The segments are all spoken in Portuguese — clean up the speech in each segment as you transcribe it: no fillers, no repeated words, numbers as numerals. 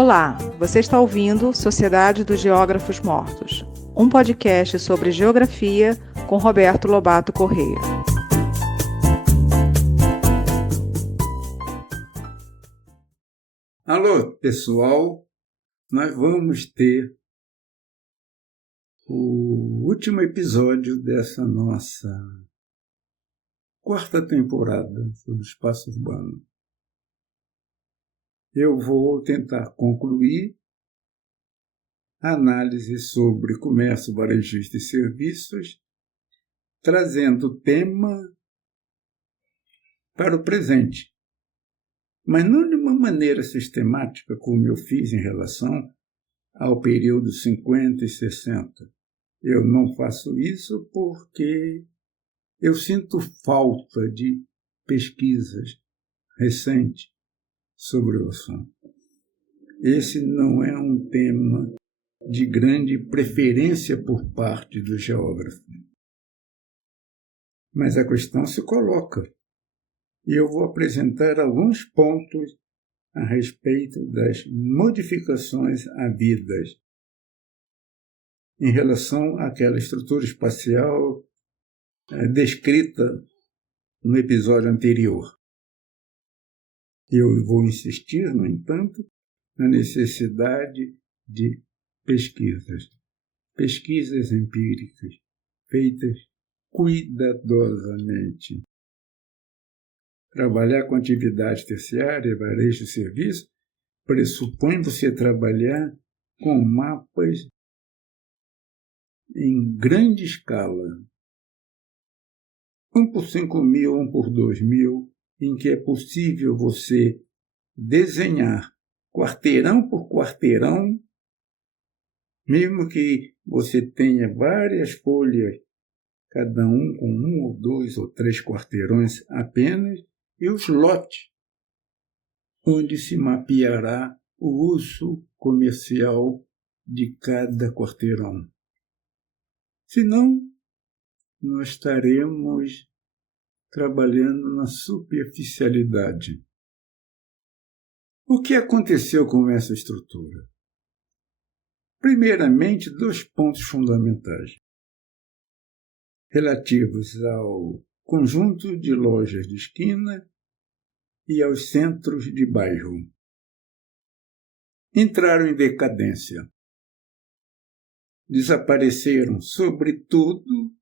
Olá, você está ouvindo Sociedade dos Geógrafos Mortos, um podcast sobre geografia com Roberto Lobato Corrêa. Alô, pessoal, nós vamos ter o último episódio dessa nossa quarta temporada sobre o espaço urbano. Eu vou tentar concluir a análise sobre comércio varejista e serviços, trazendo o tema para o presente, mas não de uma maneira sistemática, como eu fiz em relação ao período 50 e 60. Eu não faço isso porque eu sinto falta de pesquisas recentes sobre o assunto. Esse não é um tema de grande preferência por parte do geógrafo. Mas a questão se coloca. E eu vou apresentar alguns pontos a respeito das modificações havidas em relação àquela estrutura espacial descrita no episódio anterior. Eu vou insistir, no entanto, na necessidade de pesquisas empíricas, feitas cuidadosamente. Trabalhar com atividade terciária, varejo e serviço, pressupõe você trabalhar com mapas em grande escala, 1 por 5.000, 1 por 2.000, em que é possível você desenhar quarteirão por quarteirão, mesmo que você tenha várias folhas, cada um com 1 ou 2 ou 3 quarteirões apenas, e os lotes, onde se mapeará o uso comercial de cada quarteirão. Senão, nós estaremos trabalhando na superficialidade. O que aconteceu com essa estrutura? Primeiramente, 2 pontos fundamentais, relativos ao conjunto de lojas de esquina e aos centros de bairro. Entraram em decadência. Desapareceram, sobretudo,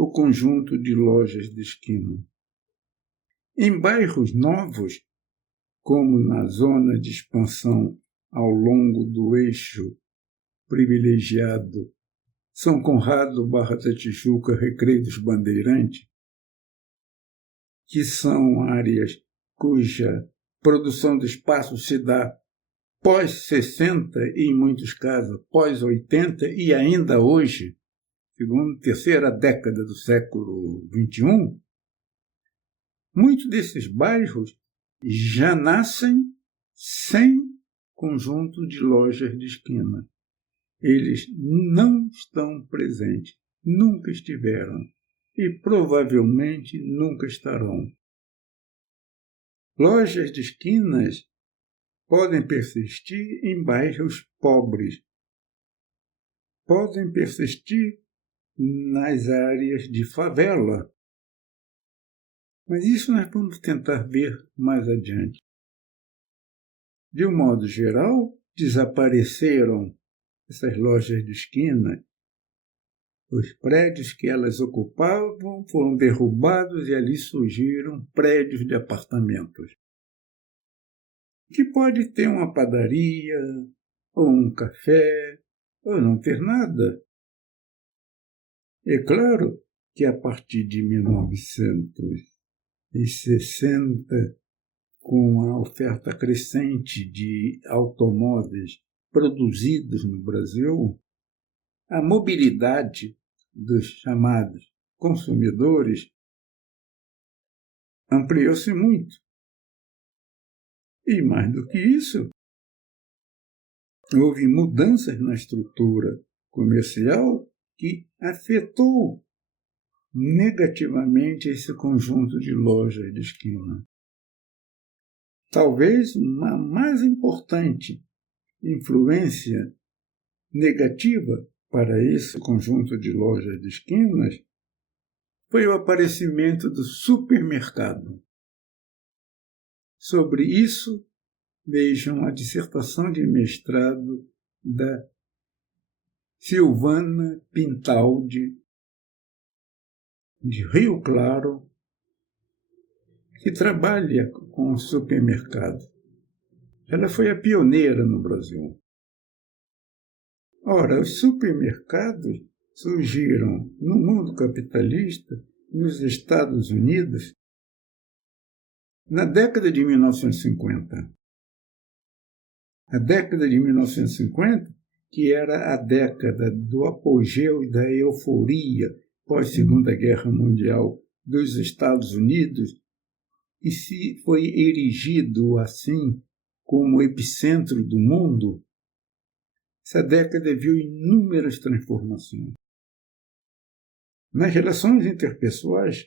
o conjunto de lojas de esquina. Em bairros novos, como na zona de expansão ao longo do eixo privilegiado São Conrado, Barra da Tijuca, Recreio dos Bandeirantes, que são áreas cuja produção do espaço se dá pós-60 e, em muitos casos, pós-80 e ainda hoje, segundo terceira década do século XXI, muitos desses bairros já nascem sem conjunto de lojas de esquina. Eles não estão presentes, nunca estiveram e provavelmente nunca estarão. Lojas de esquinas podem persistir em bairros pobres, podem persistir nas áreas de favela. Mas isso nós vamos tentar ver mais adiante. De um modo geral, desapareceram essas lojas de esquina. Os prédios que elas ocupavam foram derrubados e ali surgiram prédios de apartamentos, que pode ter uma padaria, ou um café, ou não ter nada. É claro que a partir de 1960, com a oferta crescente de automóveis produzidos no Brasil, a mobilidade dos chamados consumidores ampliou-se muito. E mais do que isso, houve mudanças na estrutura comercial que afetou negativamente esse conjunto de lojas de esquina. Talvez a mais importante influência negativa para esse conjunto de lojas de esquinas foi o aparecimento do supermercado. Sobre isso, vejam a dissertação de mestrado da Silvana Pintaldi, de Rio Claro, que trabalha com o supermercado. Ela foi a pioneira no Brasil. Ora, os supermercados surgiram no mundo capitalista, nos Estados Unidos, na década de 1950. A década de 1950, que era a década do apogeu e da euforia pós-Segunda Guerra Mundial dos Estados Unidos, e se foi erigido assim como epicentro do mundo, essa década viu inúmeras transformações. Nas relações interpessoais,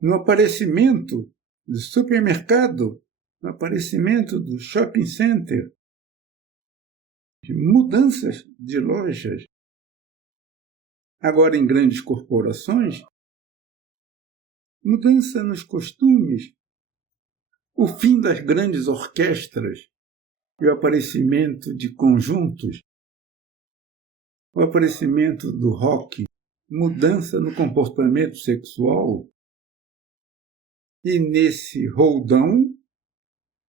no aparecimento do supermercado, no aparecimento do shopping center, de mudanças de lojas, agora em grandes corporações, mudança nos costumes, o fim das grandes orquestras e o aparecimento de conjuntos, o aparecimento do rock, mudança no comportamento sexual, e nesse roldão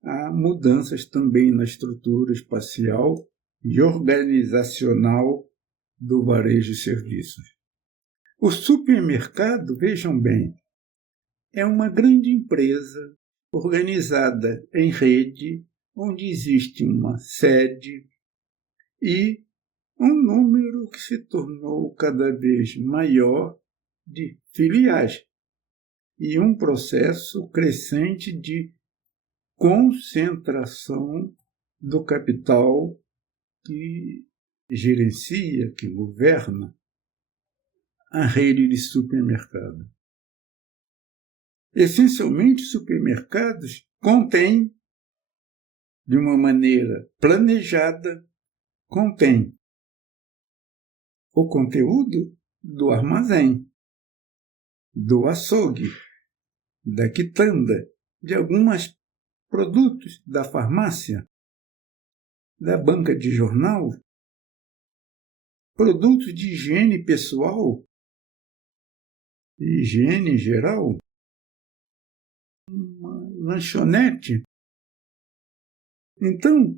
há mudanças também na estrutura espacial e organizacional do varejo de serviços. O supermercado, vejam bem, é uma grande empresa organizada em rede, onde existe uma sede e um número que se tornou cada vez maior de filiais e um processo crescente de concentração do capital que gerencia, que governa a rede de supermercado. Essencialmente, supermercados contêm, de uma maneira planejada, contém o conteúdo do armazém, do açougue, da quitanda, de alguns produtos da farmácia, da banca de jornal, produtos de higiene pessoal, higiene em geral, uma lanchonete. Então,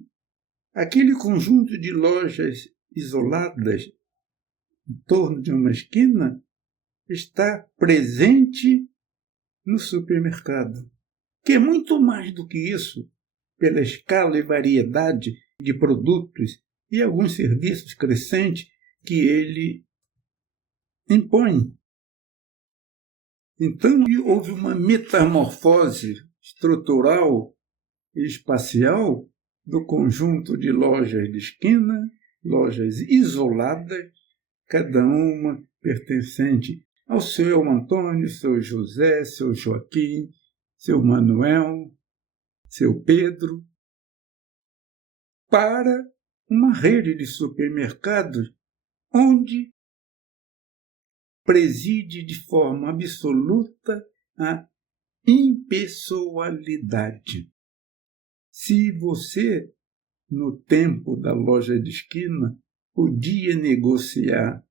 aquele conjunto de lojas isoladas em torno de uma esquina está presente no supermercado, que é muito mais do que isso, pela escala e variedade de produtos e alguns serviços crescentes que ele impõe. Então, houve uma metamorfose estrutural e espacial do conjunto de lojas de esquina, lojas isoladas, cada uma pertencente ao seu Antônio, seu José, seu Joaquim, seu Manuel, seu Pedro, para uma rede de supermercados onde preside de forma absoluta a impessoalidade. Se você, no tempo da loja de esquina, podia negociar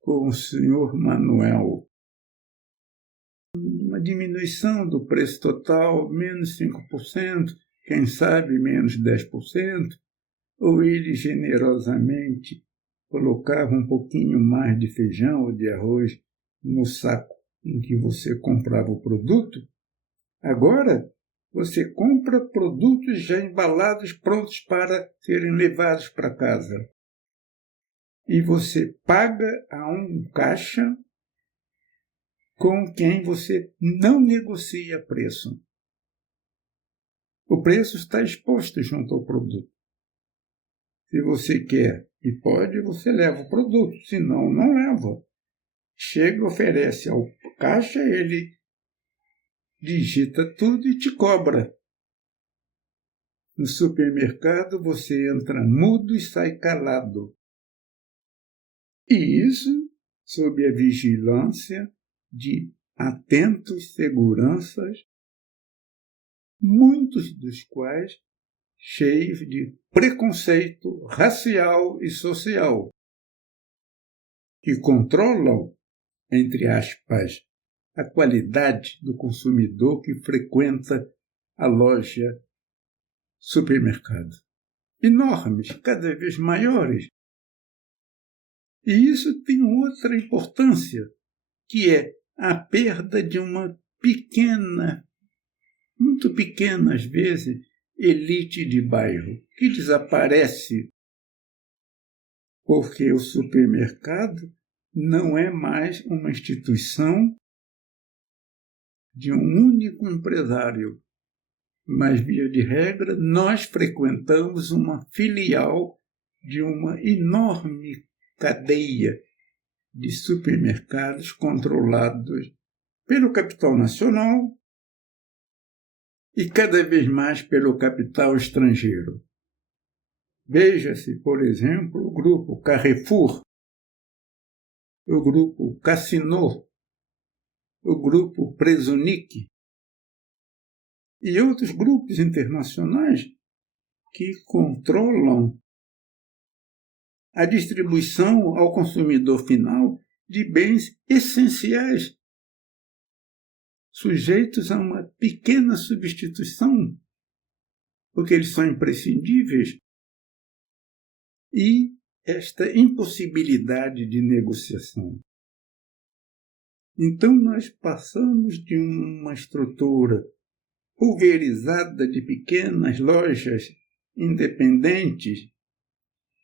com o senhor Manuel uma diminuição do preço total, menos 5%, quem sabe menos 10%, ou ele generosamente colocava um pouquinho mais de feijão ou de arroz no saco em que você comprava o produto, agora você compra produtos já embalados, prontos para serem levados para casa. E você paga a um caixa com quem você não negocia preço. O preço está exposto junto ao produto. Se você quer e pode, você leva o produto. Se não, não leva. Chega, oferece ao caixa, ele digita tudo e te cobra. No supermercado você entra mudo e sai calado. E isso sob a vigilância de atentos seguranças, muitos dos quais cheios de preconceito racial e social, que controlam, entre aspas, a qualidade do consumidor que frequenta a loja supermercado. Enormes, cada vez maiores. E isso tem outra importância, que é a perda de uma pequena, muito pequena às vezes, elite de bairro, que desaparece porque o supermercado não é mais uma instituição de um único empresário, mas, via de regra, nós frequentamos uma filial de uma enorme cadeia de supermercados controlados pelo capital nacional e cada vez mais pelo capital estrangeiro. Veja-se, por exemplo, o grupo Carrefour, o grupo Casino, o grupo Presunic e outros grupos internacionais que controlam a distribuição ao consumidor final de bens essenciais, sujeitos a uma pequena substituição, porque eles são imprescindíveis, e esta impossibilidade de negociação. Então, nós passamos de uma estrutura pulverizada de pequenas lojas independentes,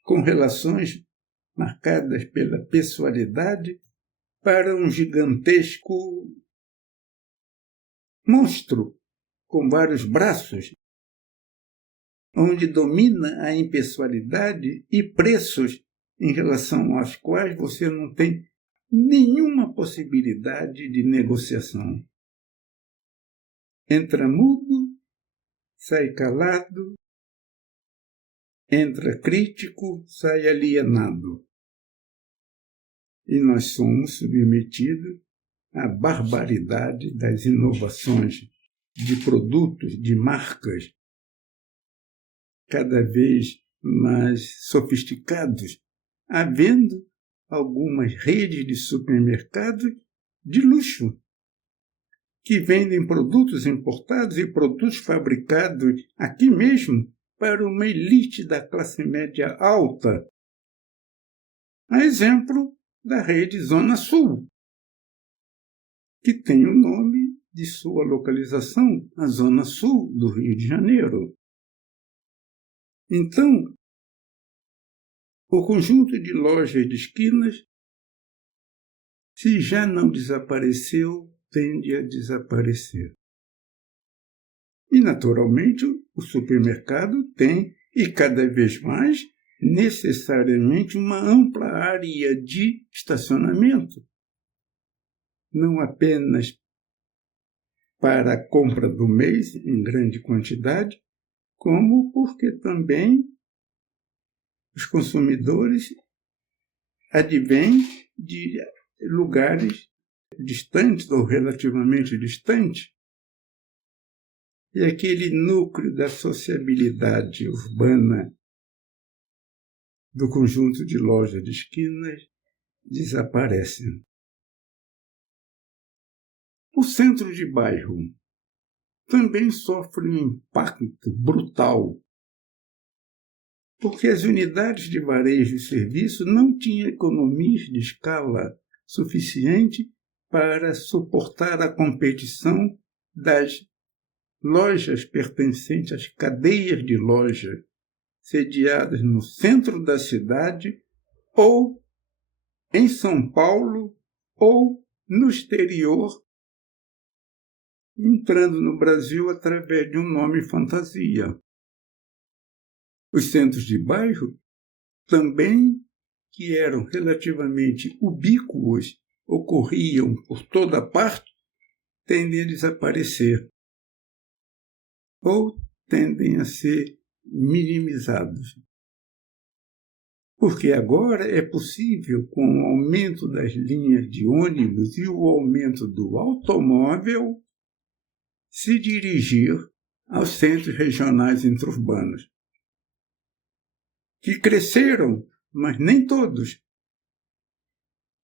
com relações marcadas pela pessoalidade, para um gigantesco monstro com vários braços, onde domina a impessoalidade e preços em relação aos quais você não tem nenhuma possibilidade de negociação. Entra mudo, sai calado, entra crítico, sai alienado. E nós somos submetidos à barbaridade das inovações de produtos, de marcas, cada vez mais sofisticados, havendo algumas redes de supermercados de luxo, que vendem produtos importados e produtos fabricados aqui mesmo para uma elite da classe média alta. A exemplo da rede Zona Sul, que tem o nome de sua localização, a Zona Sul do Rio de Janeiro. Então, o conjunto de lojas de esquinas, se já não desapareceu, tende a desaparecer. E, naturalmente, o supermercado tem, e cada vez mais, necessariamente uma ampla área de estacionamento. Não apenas para a compra do mês, em grande quantidade, como porque também os consumidores advêm de lugares distantes ou relativamente distantes. E aquele núcleo da sociabilidade urbana do conjunto de lojas de esquinas desaparece. O centro de bairro também sofre um impacto brutal, porque as unidades de varejo e serviço não tinham economias de escala suficiente para suportar a competição das lojas pertencentes às cadeias de lojas sediadas no centro da cidade ou em São Paulo ou no exterior, entrando no Brasil através de um nome fantasia. Os centros de bairro também, que eram relativamente ubíquos, ocorriam por toda parte, tendem a desaparecer ou tendem a ser minimizados. Porque agora é possível, com o aumento das linhas de ônibus e o aumento do automóvel, se dirigir aos centros regionais intra-urbanos, que cresceram, mas nem todos,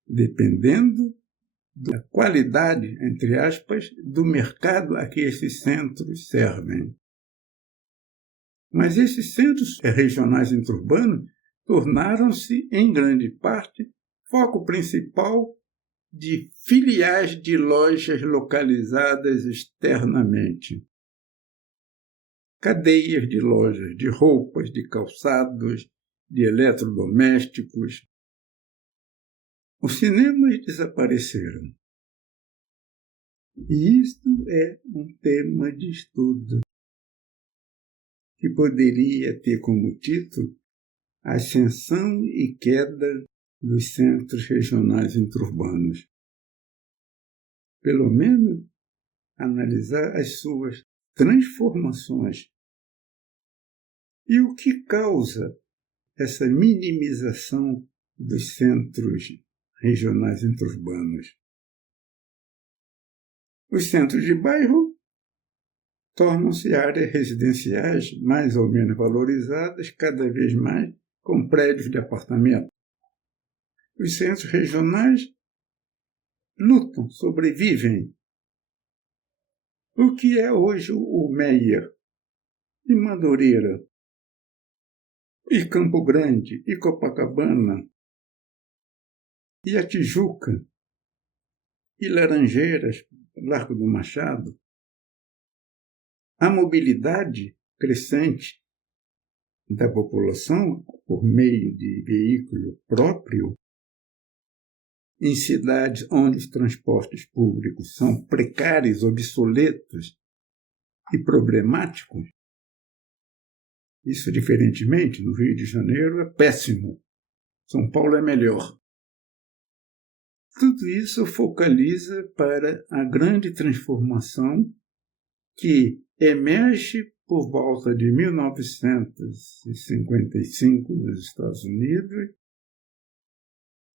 dependendo da qualidade, entre aspas, do mercado a que esses centros servem. Mas esses centros regionais intra-urbanos tornaram-se, em grande parte, foco principal de filiais de lojas localizadas externamente. Cadeias de lojas de roupas, de calçados, de eletrodomésticos. Os cinemas desapareceram. E isto é um tema de estudo que poderia ter como título Ascensão e Queda dos Centros Regionais Intra-urbanos. Pelo menos, analisar as suas transformações e o que causa essa minimização dos centros regionais intra-urbanos. Os centros de bairro tornam-se áreas residenciais mais ou menos valorizadas, cada vez mais com prédios de apartamento. Os centros regionais lutam, sobrevivem. O que é hoje o Meier, e Madureira, e Campo Grande, e Copacabana, e a Tijuca, e Laranjeiras, Largo do Machado. A mobilidade crescente da população por meio de veículo próprio em cidades onde os transportes públicos são precários, obsoletos e problemáticos. Isso, diferentemente, no Rio de Janeiro é péssimo. São Paulo é melhor. Tudo isso focaliza para a grande transformação que emerge por volta de 1955 nos Estados Unidos.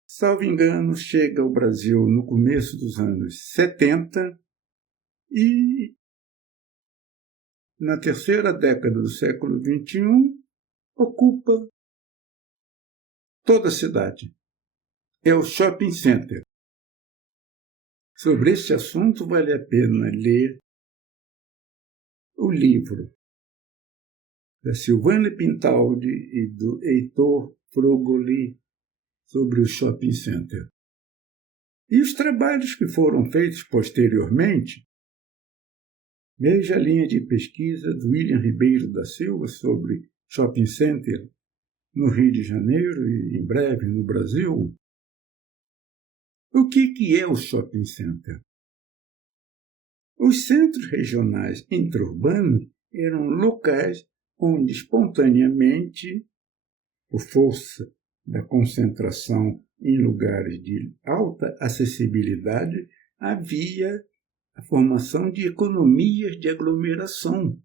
Salvo engano, chega ao Brasil no começo dos anos 70 e, na terceira década do século XXI, ocupa toda a cidade. É o shopping center. Sobre esse assunto, vale a pena ler o livro da Silvana Pintaldi e do Heitor Frugoli sobre o shopping center. E os trabalhos que foram feitos posteriormente, veja a linha de pesquisa do William Ribeiro da Silva sobre shopping center no Rio de Janeiro e, em breve, no Brasil. O que é o shopping center? Os centros regionais intra-urbanos eram locais onde, espontaneamente, por força da concentração em lugares de alta acessibilidade, havia a formação de economias de aglomeração.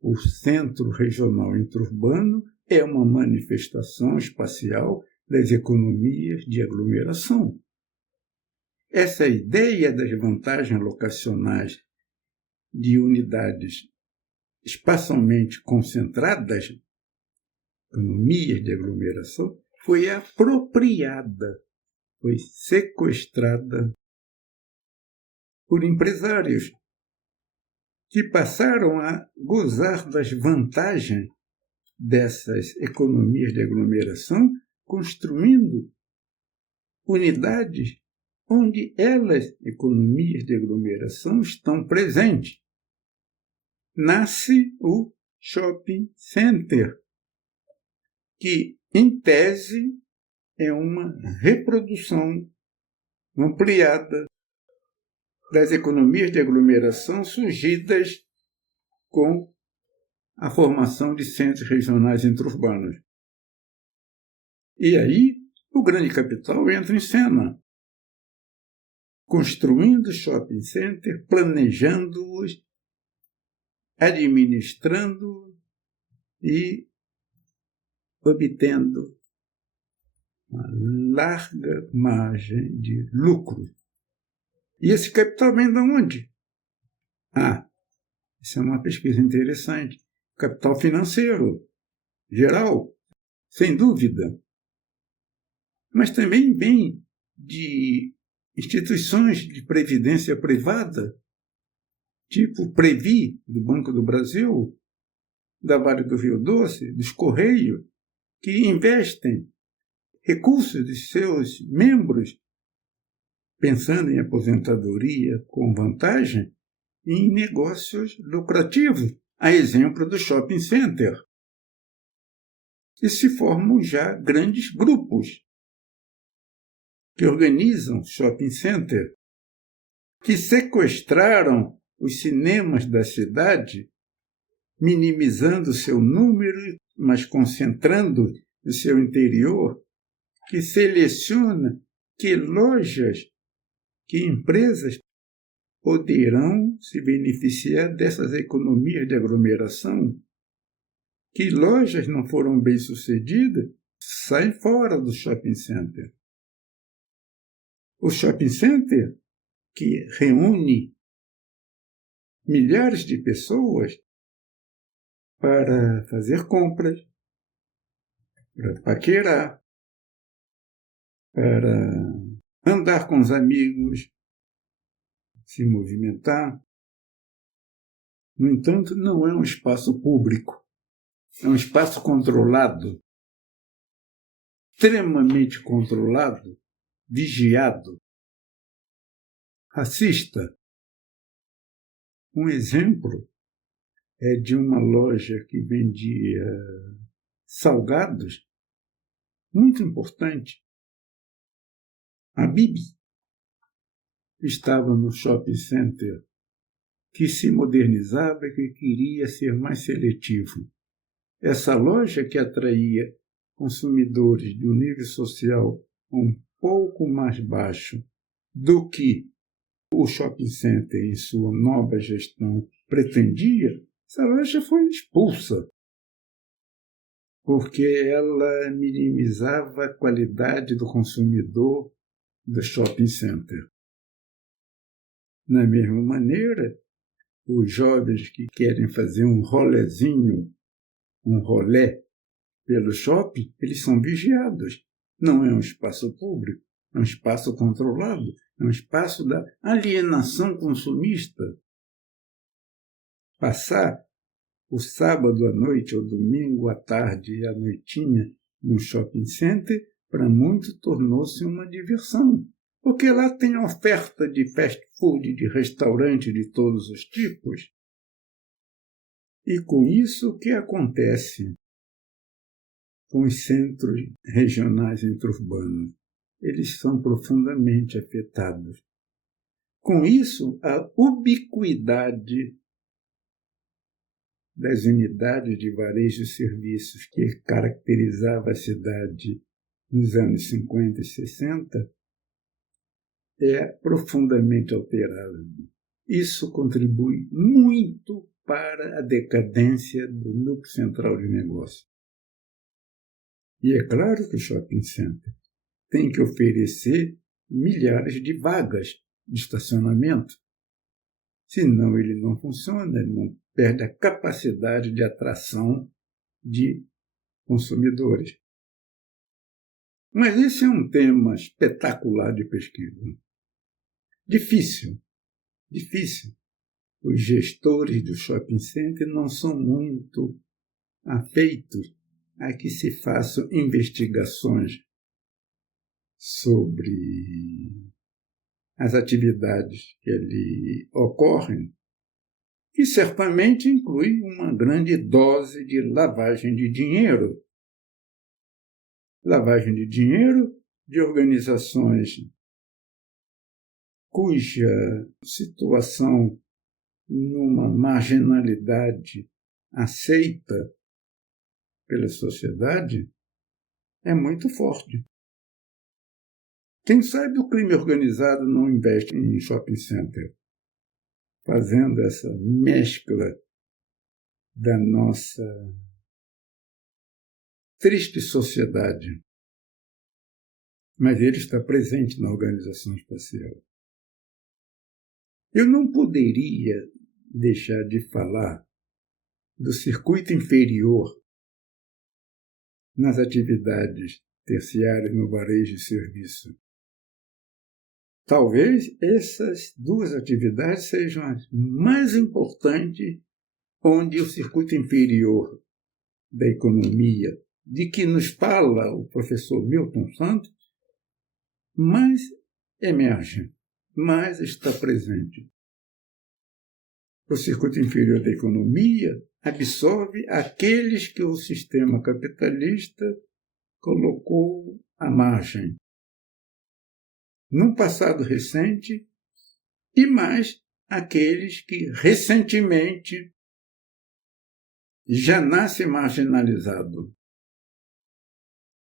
O centro regional intra-urbano é uma manifestação espacial das economias de aglomeração. Essa ideia das vantagens locacionais de unidades espacialmente concentradas, economias de aglomeração, foi apropriada, foi sequestrada por empresários que passaram a gozar das vantagens dessas economias de aglomeração, construindo unidades onde elas, economias de aglomeração, estão presentes. Nasce o shopping center, que, em tese, é uma reprodução ampliada das economias de aglomeração surgidas com a formação de centros regionais intra-urbanos. E aí, o grande capital entra em cena, construindo shopping center, planejando-os, administrando e obtendo uma larga margem de lucro. E esse capital vem de onde? Isso é uma pesquisa interessante. Capital financeiro, geral, sem dúvida. Mas também vem de instituições de previdência privada, tipo Previ, do Banco do Brasil, da Vale do Rio Doce, dos Correios, que investem recursos de seus membros, pensando em aposentadoria com vantagem, em negócios lucrativos, a exemplo do shopping center. E se formam já grandes grupos que organizam shopping center, que sequestraram os cinemas da cidade, minimizando seu número, mas concentrando no seu interior, que seleciona que lojas, que empresas poderão se beneficiar dessas economias de aglomeração. Que lojas não foram bem-sucedidas saem fora do shopping center. O shopping center, que reúne milhares de pessoas para fazer compras, para paquerar, para andar com os amigos, se movimentar. No entanto, não é um espaço público, é um espaço controlado, extremamente controlado, vigiado, racista. Um exemplo é de uma loja que vendia salgados, muito importante. A Bibi estava no shopping center que se modernizava e que queria ser mais seletivo. Essa loja que atraía consumidores de um nível social um pouco mais baixo do que o shopping center em sua nova gestão pretendia, essa loja foi expulsa, porque ela minimizava a qualidade do consumidor do shopping center. Da mesma maneira, os jovens que querem fazer um rolezinho, um rolé pelo shopping, eles são vigiados. Não é um espaço público, é um espaço controlado, é um espaço da alienação consumista. Passar o sábado à noite ou domingo à tarde e à noitinha no shopping center, para muitos tornou-se uma diversão. Porque lá tem oferta de fast food, de restaurante de todos os tipos. E com isso, o que acontece com os centros regionais interurbanos? Eles são profundamente afetados. Com isso, a ubiquidade das unidades de varejo e serviços que caracterizava a cidade nos anos 50 e 60 é profundamente alterada. Isso contribui muito para a decadência do núcleo central de negócio. E é claro que o shopping center tem que oferecer milhares de vagas de estacionamento. Senão ele não funciona, ele não perde a capacidade de atração de consumidores. Mas esse é um tema espetacular de pesquisa. Difícil. Os gestores do shopping center não são muito afeitos a que se façam investigações sobre as atividades que ali ocorrem, que certamente inclui uma grande dose de lavagem de dinheiro. Lavagem de dinheiro de organizações cuja situação numa marginalidade aceita pela sociedade é muito forte. Quem sabe o crime organizado não investe em shopping center, fazendo essa mescla da nossa triste sociedade, mas ele está presente na Organização Espacial. Eu não poderia deixar de falar do circuito inferior nas atividades terciárias no varejo e serviço. Talvez essas duas atividades sejam as mais importantes, onde o circuito inferior da economia, de que nos fala o professor Milton Santos, mais emerge, mais está presente. O circuito inferior da economia absorve aqueles que o sistema capitalista colocou à margem, num passado recente, e mais aqueles que recentemente já nascem marginalizados.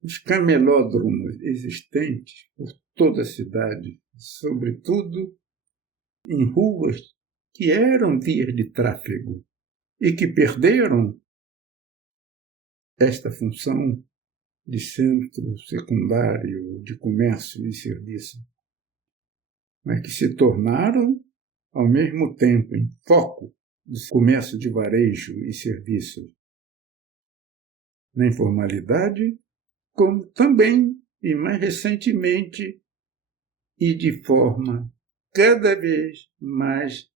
Os camelódromos existentes por toda a cidade, sobretudo em ruas que eram vias de tráfego e que perderam esta função de centro secundário de comércio e serviço, mas que se tornaram, ao mesmo tempo, em foco do comércio de varejo e serviços na informalidade, como também, e mais recentemente, e de forma cada vez mais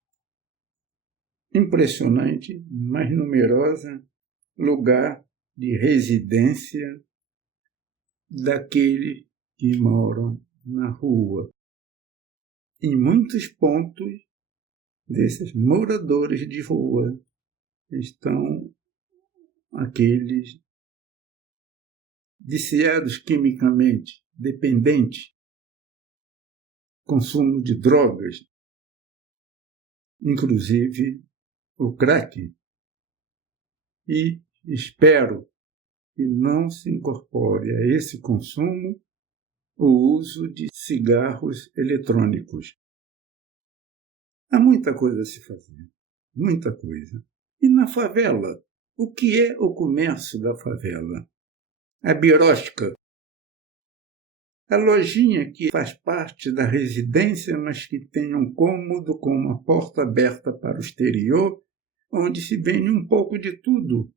impressionante, mais numerosa, lugar de residência daqueles que moram na rua. Em muitos pontos desses moradores de rua estão aqueles viciados quimicamente, dependentes, consumo de drogas, inclusive o crack. E espero que não se incorpore a esse consumo o uso de cigarros eletrônicos. Há muita coisa a se fazer, muita coisa. E na favela, o que é o comércio da favela? A birosca, a lojinha que faz parte da residência, mas que tem um cômodo com uma porta aberta para o exterior, onde se vende um pouco de tudo.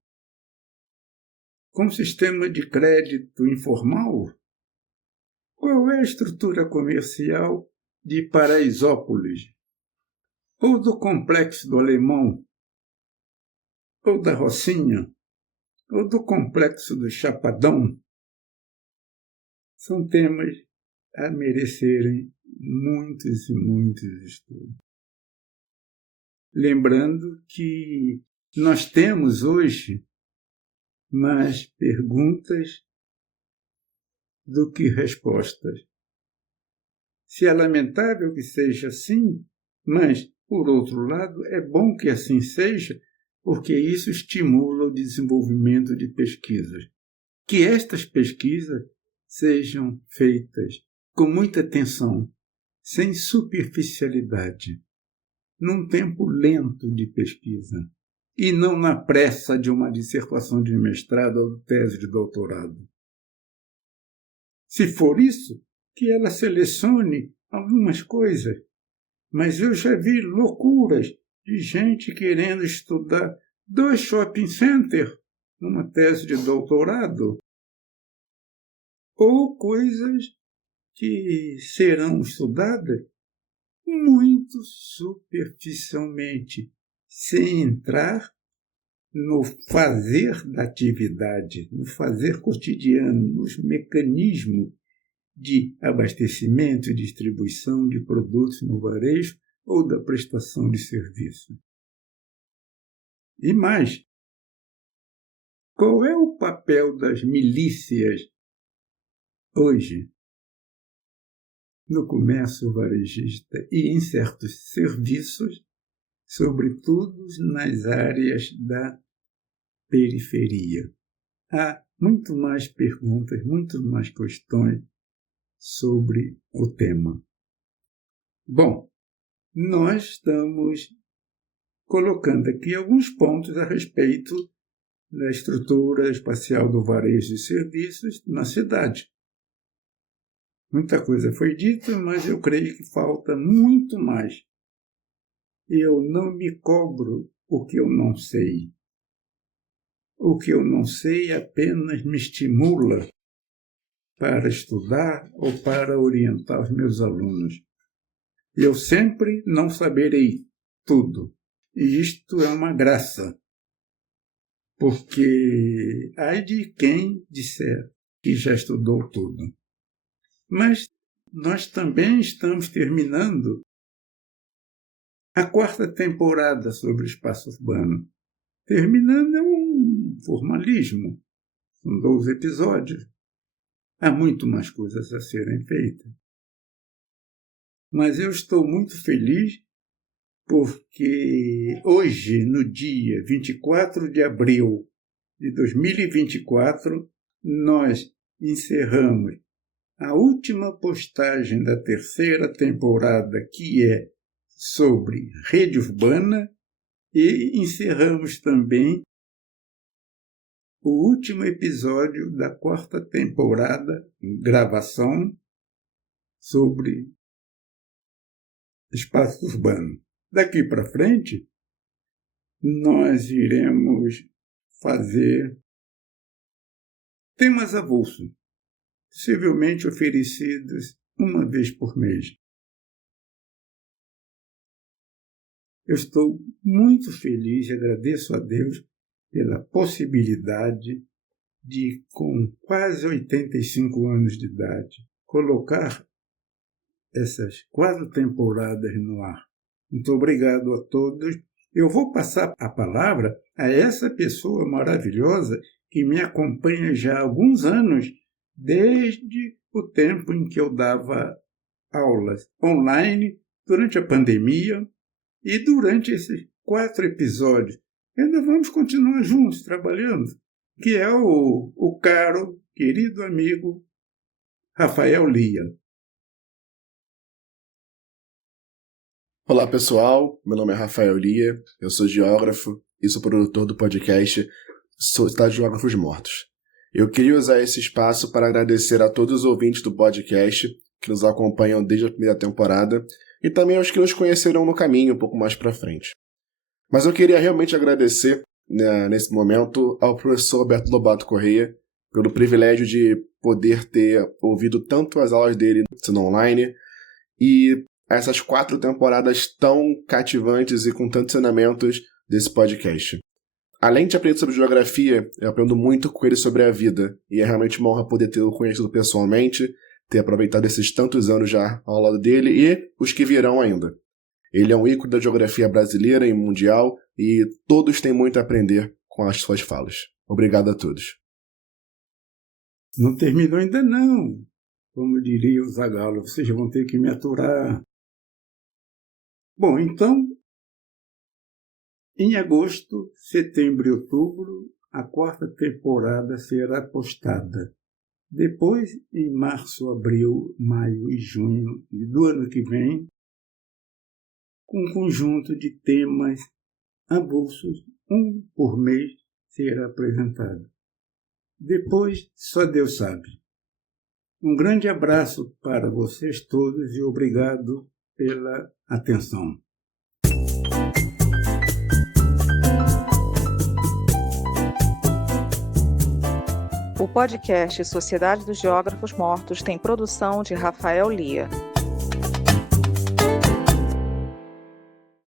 Com sistema de crédito informal, qual é a estrutura comercial de Paraisópolis? Ou do Complexo do Alemão? Ou da Rocinha? Ou do Complexo do Chapadão? São temas a merecerem muitos e muitos estudos. Lembrando que nós temos hoje mais perguntas do que respostas. Se é lamentável que seja assim, mas, por outro lado, é bom que assim seja, porque isso estimula o desenvolvimento de pesquisas. Que estas pesquisas sejam feitas com muita atenção, sem superficialidade, num tempo lento de pesquisa, e não na pressa de uma dissertação de mestrado ou tese de doutorado. Se for isso, que ela selecione algumas coisas, mas eu já vi loucuras de gente querendo estudar 2 shopping centers numa tese de doutorado, ou coisas que serão estudadas muito superficialmente, sem entrar no fazer da atividade, no fazer cotidiano, nos mecanismos de abastecimento e distribuição de produtos no varejo ou da prestação de serviço. E mais, qual é o papel das milícias hoje no comércio varejista e em certos serviços, sobretudo nas áreas da periferia? Há muito mais perguntas, muito mais questões sobre o tema. Bom, nós estamos colocando aqui alguns pontos a respeito da estrutura espacial do varejo de serviços na cidade. Muita coisa foi dita, mas eu creio que falta muito mais. Eu não me cobro o que eu não sei. O que eu não sei apenas me estimula para estudar ou para orientar os meus alunos. Eu sempre não saberei tudo. E isto é uma graça, porque ai de quem disser que já estudou tudo. Mas nós também estamos terminando a 4ª temporada sobre o espaço urbano. Terminando é um formalismo. São 12 episódios. Há muito mais coisas a serem feitas. Mas eu estou muito feliz porque hoje, no dia 24 de abril de 2024, nós encerramos a última postagem da 3ª temporada, que é sobre rede urbana, e encerramos também o último episódio da 4ª temporada, gravação, sobre espaço urbano. Daqui para frente, nós iremos fazer temas avulsos, possivelmente oferecidos uma vez por mês. Eu estou muito feliz e agradeço a Deus pela possibilidade de, com quase 85 anos de idade, colocar essas 4 temporadas no ar. Muito obrigado a todos. Eu vou passar a palavra a essa pessoa maravilhosa que me acompanha já há alguns anos, desde o tempo em que eu dava aulas online, durante a pandemia e durante esses 4 episódios. Ainda vamos continuar juntos, trabalhando, que é o caro, querido amigo Rafael Lia. Olá pessoal, meu nome é Rafael Lia, eu sou geógrafo e sou produtor do podcast Sociedade de Geógrafos Mortos. Eu queria usar esse espaço para agradecer a todos os ouvintes do podcast que nos acompanham desde a primeira temporada e também aos que nos conhecerão no caminho um pouco mais para frente. Mas eu queria realmente agradecer, nesse momento, ao professor Alberto Lobato Correia pelo privilégio de poder ter ouvido tanto as aulas dele sendo online e essas 4 temporadas tão cativantes e com tantos ensinamentos desse podcast. Além de aprender sobre geografia, eu aprendo muito com ele sobre a vida, e é realmente uma honra poder tê-lo conhecido pessoalmente, ter aproveitado esses tantos anos já ao lado dele e os que virão ainda. Ele é um ícone da geografia brasileira e mundial, e todos têm muito a aprender com as suas falas. Obrigado a todos. Não terminou ainda não. Como diria o Zagalo, vocês vão ter que me aturar. Bom, então, em agosto, setembro e outubro, a 4ª temporada será postada. Depois, em março, abril, maio e junho do ano que vem, um conjunto de temas avulsos, um por mês, será apresentado. Depois, só Deus sabe. Um grande abraço para vocês todos e obrigado pela atenção. O podcast Sociedade dos Geógrafos Mortos tem produção de Rafael Lia.